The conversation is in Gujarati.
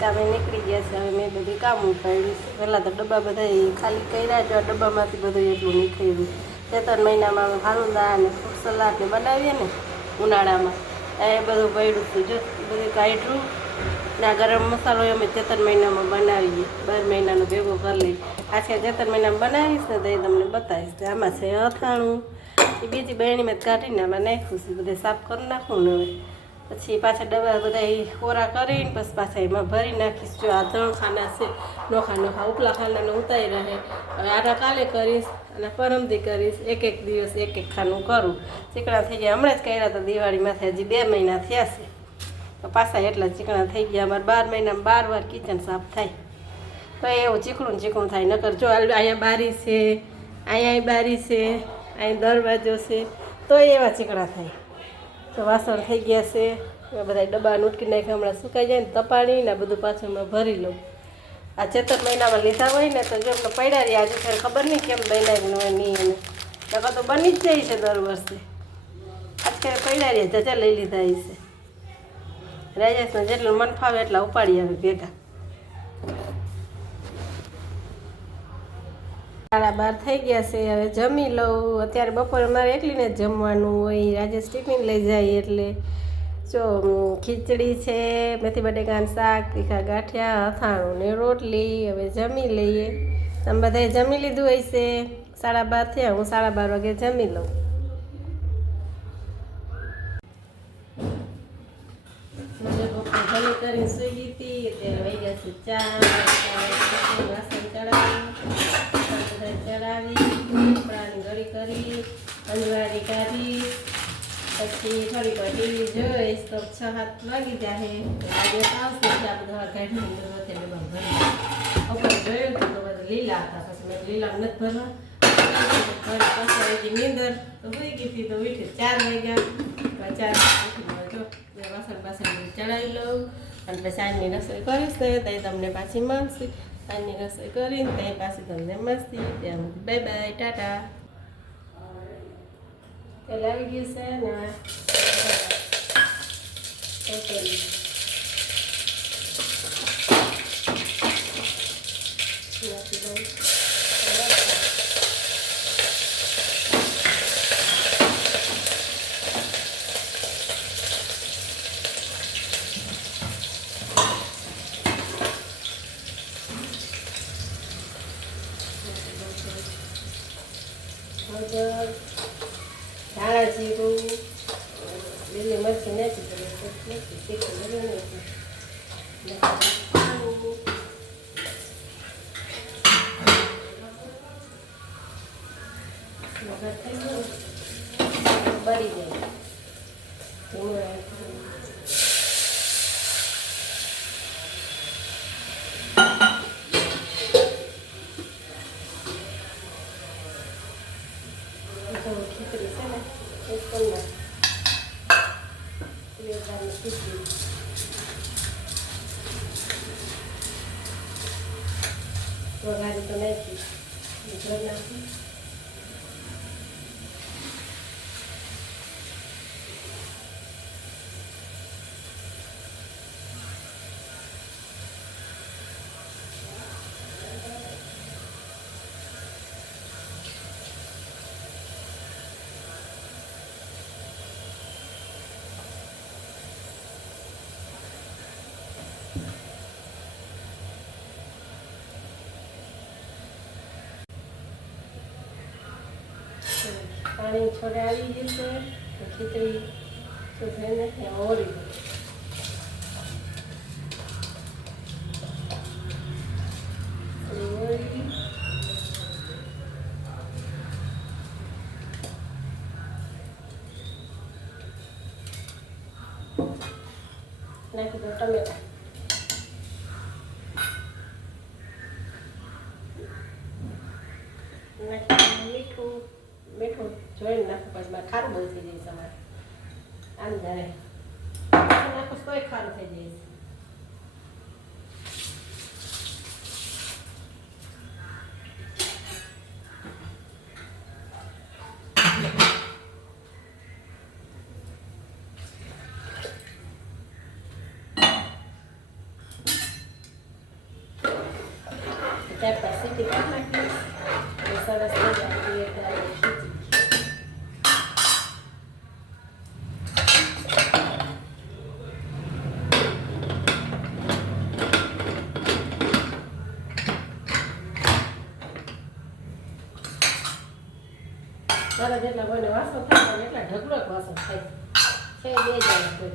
કામે નીકળી ગયા છે, હવે મેં બધું કામ ઉપાડ્યું પહેલાં તો ડબ્બા બધા ખાલી કર્યા જો ડબ્બામાંથી બધું એટલું નીકળ્યું. બે ત્રણ મહિનામાં અમે ફાલુદા અને ફ્રૂટ ને બનાવીએ ને ઉનાળામાં. એ બધું પડ્યું હતું જો બધું કાઢ્યું, ના ગરમ મસાલો અમે ચેતન મહિનામાં બનાવીએ. બાર મહિનાનો ભેગો કરી લઈએ. આ છે ત્રણ મહિનામાં બનાવીશ ને તો એ તમને બતાવીશ આમાં છે અથાણું. એ બીજી બહેણીમાં કાઢીને આમાં નાખ્યું છે. બધે સાફ કરી નાખું ને હવે. પછી પાછા ડબ્બા બધા એ કોરા કરીને પછી પાછા એમાં ભરી નાખીશ. જો આ ત્રણ ખાના છે નોખા નોખા ઉપલા ખાનાને ઉતારી રહે. હવે આટા કાલે કરીશ અને પરમથી કરીશ, એક એક દિવસ એક એક ખાનું કરું. ચીકણા થઈ ગયા. હમણાં જ કર્યા હતા દિવાળીમાંથી હજી બે મહિના થયા છે. તો પાછા એટલા ચીકણા થઈ ગયા. અમારે બાર મહિનામાં બાર વાર કિચન સાફ થાય. તો એવું ચીકણું ચીકણું થાય. નકર જો અહીંયા બારી છે, અહીંયા બારી છે અહીં દરવાજો છે, તો એવા ચીકણા થાય. તો વાસણ થઈ ગયા છે. બધા ડબ્બા ઉટકી નાખી હમણાં સુકાઈ જાય ને તપાડી ને બધું પાછું મેં ભરી લઉં. આ ચેતર મહિનામાં લીધા હોય ને તો જો એમને પડ્યા રહ્યા આજે ત્યારે ખબર નહીં કેમ બનાવ્યું હોય નહીં એને. નકર તો બની જ જાય છે દર વર્ષે. અત્યારે પડ્યા રહ્યા, જજા લઈ લીધા હશે. રાજેશને જેટલું મન ફાવે એટલા ઉપાડી આવે ભેગા. સાડા બાર થઈ ગયા છે, હવે જમી લઉં. અત્યારે બપોરે મારે એકલીને જ જમવાનું હોય રાજેશ ટિફિન લઈ જાય એટલે. જો ખીચડી છે, મેથી બટેકાનું શાક, તીખા ગાંઠિયા, અથાણું ને રોટલી, હવે જમી લઈએ. તમે બધાએ જમી લીધું હશે? સાડા બાર થયા, હું સાડા બાર વાગે જમી લઉં. જમી કરીને સૂઈ ગઈ હતી, અત્યારે વહી ગયા છે ચા વાસણ ચડાવી ચડાવી કપડાની ગળી કરી અંજવારી કાઢી પછી થોડી વાર જોઈશ તો છ સાત વાગી જાય આજે આવશે એટલે બધા ઉપર જોયું તો બધા લીલા હતા પછી મેં લીલા નથી ભરવા પાછા આવી તો હોઈ ગઈ હતી તો ઉઠી ચાર વાગ્યા ચાર વાગ્યા વાસણ પાસણ ચડાવી લઉં અને પછી આજની રસોઈ કરીશ ને ત્યાં તમને પાછી મળશે આજની રસોઈ કરીને ત્યાં પાછી તમને મળશે ત્યાં બાય બાય ટાટા તેલ આવી ગયું છે ને 我不知好的。俺来几有 લીલી મરચી નાખી દઈએ વઘારી તો નાખી ઘર નાખી પાણી છોડે આવી ગયું છે ખીચડી ગઈ. ઓરી નાખી દો ટમેટા. નાખી મીઠું. મીઠું જોઈને નાખું પછી મારે ખારું બહુ થઈ જાય તમારે આમ જાય નાખું તોય ખારું થઈ જાય સરસ દાળ સીટી તારા જેટલા કોઈને વાસણ થાય એટલા ઢગલો જ વાસો થાય. છે બે કોઈ